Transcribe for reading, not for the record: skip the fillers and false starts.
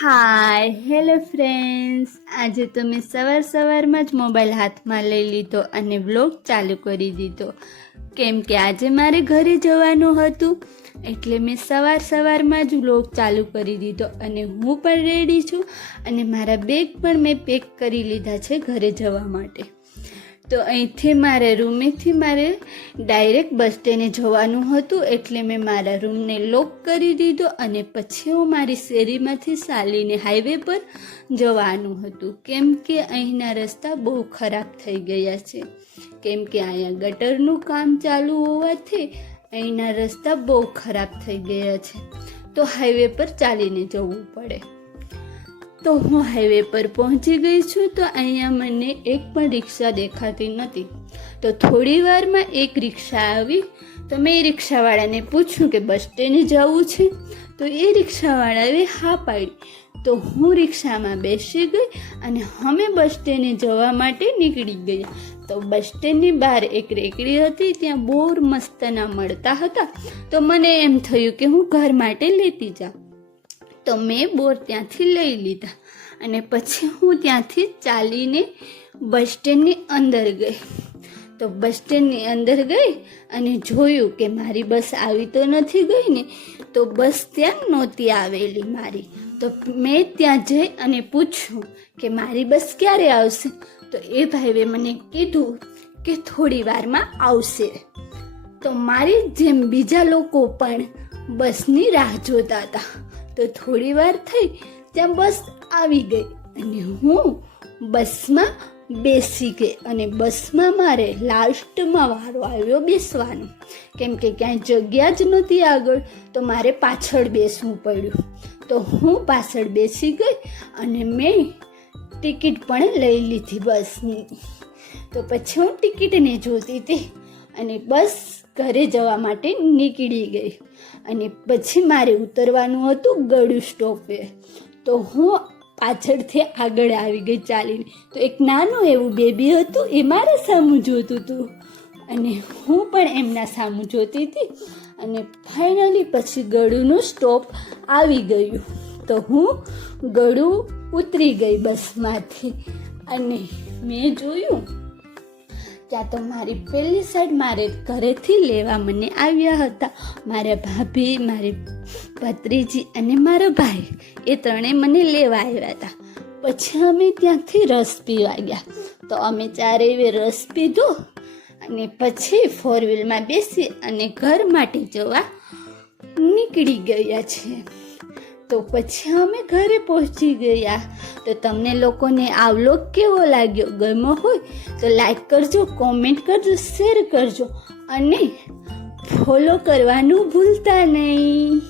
Hi hello friends, આજે તો મેં સવારમાં જ મોબાઈલ હાથમાં લઈ લીધો અને વ્લોગ ચાલુ કરી દીધો, કેમ કે આજે મારે ઘરે જવાનું હતું. એટલે મેં સવારમાં જ વ્લોગ ચાલુ કરી દીધો અને હું પણ રેડી છું અને મારા બેગ પણ મેં પેક કરી લીધા છે ઘરે જવા માટે. તો અહીંથી મારા રૂમેથી મારે ડાયરેક્ટ બસ સ્ટેન્ડે જવાનું હતું, એટલે મેં મારા રૂમને લોક કરી દીધો અને પછી હું મારી શેરીમાંથી ચાલીને હાઈવે પર જવાનું હતું, કેમ કે અહીંના રસ્તા બહુ ખરાબ થઈ ગયા છે. કેમ કે અહીંયા ગટરનું કામ ચાલુ હોવાથી અહીંના રસ્તા બહુ ખરાબ થઈ ગયા છે, તો હાઈવે પર ચાલીને જવું પડે. તો હું હાઈવે પર પહોંચી ગઈ છું. તો અહીંયા મને એક પણ રિક્ષા દેખાતી નથી. તો થોડી વારમાં એક રિક્ષા આવી, તો મેં એ રિક્ષાવાળાને પૂછ્યું કે બસ સ્ટેન્ડે જવું છે? તો એ રિક્ષાવાળાએ હા પાડી. તો હું રિક્ષામાં બેસી ગઈ અને અમે બસ સ્ટેન્ડે જવા માટે નીકળી ગયા. તો બસ સ્ટેન્ડની બહાર એક રેકડી હતી, ત્યાં બોર મસ્તના મળતા હતા. તો મને એમ થયું કે હું ઘર માટે લેતી જાઉં. તો મેં બોર ત્યાંથી લઈ લીધા અને પછી હું ત્યાંથી ચાલીને બસ સ્ટેન્ડની અંદર ગઈ. તો બસ સ્ટેન્ડની અંદર ગઈ અને જોયું કે મારી બસ આવી તો નથી ગઈ ને, તો બસ ત્યાં નહોતી આવેલી મારી. તો મેં ત્યાં જઈ અને પૂછ્યું કે મારી બસ ક્યારે આવશે? તો એ ભાઈએ મને કીધું કે થોડી વારમાં આવશે. તો મારી જેમ બીજા લોકો પણ બસની રાહ જોતા હતા. તો થોડી વાર થઈ, ત્યાં બસ આવી ગઈ અને હું બસમાં બેસી ગઈ અને બસમાં મારે લાસ્ટમાં વારો આવ્યો બેસવાનો, કેમ કે ક્યાંય જગ્યા જ નહોતી આગળ, તો મારે પાછળ બેસવું પડ્યું. તો હું પાછળ બેસી ગઈ અને મેં ટિકિટ પણ લઈ લીધી બસની. તો પછી હું ટિકિટને જોતી હતી અને બસ ઘરે જવા માટે નીકળી ગઈ. અને પછી મારે ઉતરવાનું હતું ગળું સ્ટોપે. તો હું પાછળથી આગળ આવી ગઈ ચાલીને. તો એક નાનું એવું બેબી હતું, એ મારા સામું જોતું હતું અને હું પણ એમના સામું જોતી હતી. અને ફાઇનલી પછી ગળુંનું સ્ટોપ આવી ગયું. તો હું ગળું ઉતરી ગઈ બસમાંથી અને મેં જોયું ત્યાં તો મારી પહેલી સાઈડ મારે ઘરેથી લેવા મને આવ્યા હતા મારા ભાભી, મારી ભત્રીજી અને મારા ભાઈ. એ ત્રણેય મને લેવા આવ્યા હતા. પછી અમે ત્યાંથી રસ પીવા ગયા. તો અમે ચારેય રસ પીધો અને પછી 4 વ્હીલમાં બેસી અને ઘર માટે જવા નીકળી ગયા છે. તો પછી અમે ઘરે પહોંચી ગયા. તો તમને લોકોને આ વ્લોગ કેવો લાગ્યો? ગમ્યો હોય તો લાઈક કરજો, કોમેન્ટ કરજો, શેર કરજો અને ફોલો કરવાનું ભૂલતા નહીં.